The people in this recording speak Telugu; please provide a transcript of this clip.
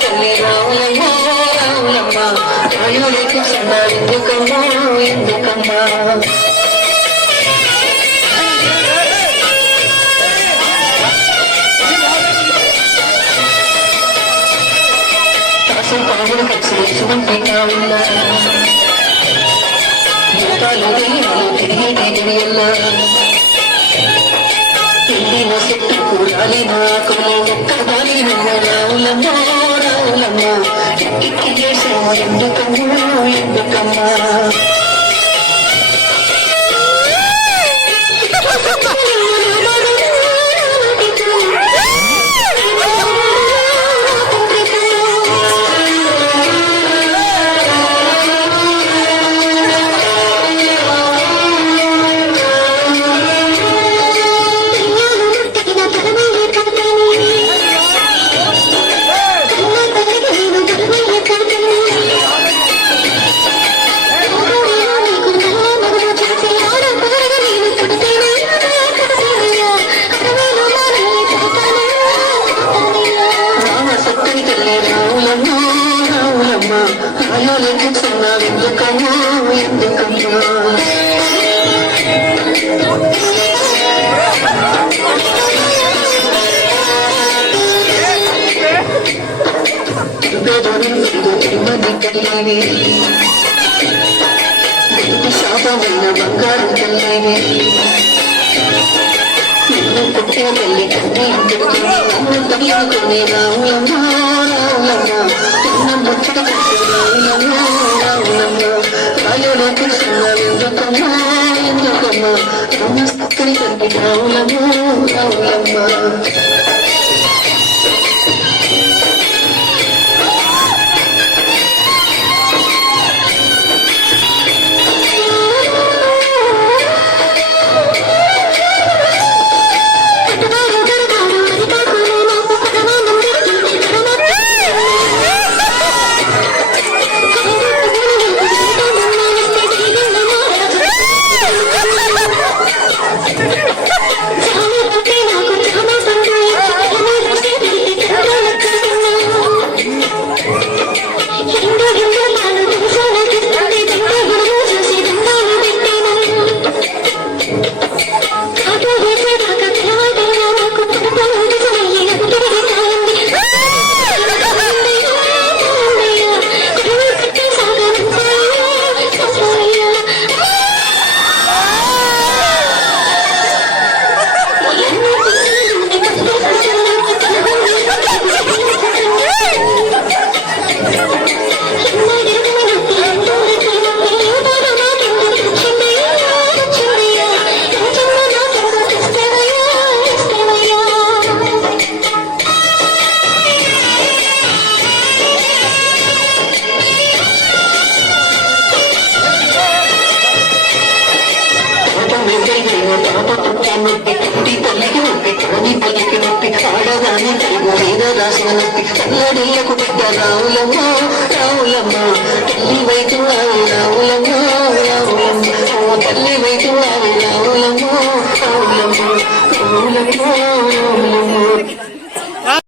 తల్లి రావులమ్మ రావులమ్మ రాయుడికి చిన్న ఎందుకమ్మా ఎందుకమ్మా పావులు కచ్చిగా ఉన్నా తిరిగి తెలియల్లా ఎండిన చెట్టు కూడాలి నాకు ఒక్కదాని రావులమ్మ రావులమ్మ ఎక్కి చేసావు ఎందుకమ్మా ఎందుకమ్మా ఎందుకమ్మా ఎందుకమ్మా శాపమైన బంగారు తల్లివే పుట్టే తల్లి కన్నే తల్లికునే రావులమ్మ రావులమ్మ ముచ్చట రావులమ్మ రావులమ్మ రాయుడు కృష్ణ ఎందుకమ్మా ఎందుకమ్మా నమస్కరి తల్లి రావులమ్మ రావులమ్మ ఆడదాని తెలుగు మీద రాసిన నొప్పి చల్లడిల్లకు బిడ్డ రావులమ్మ రావుల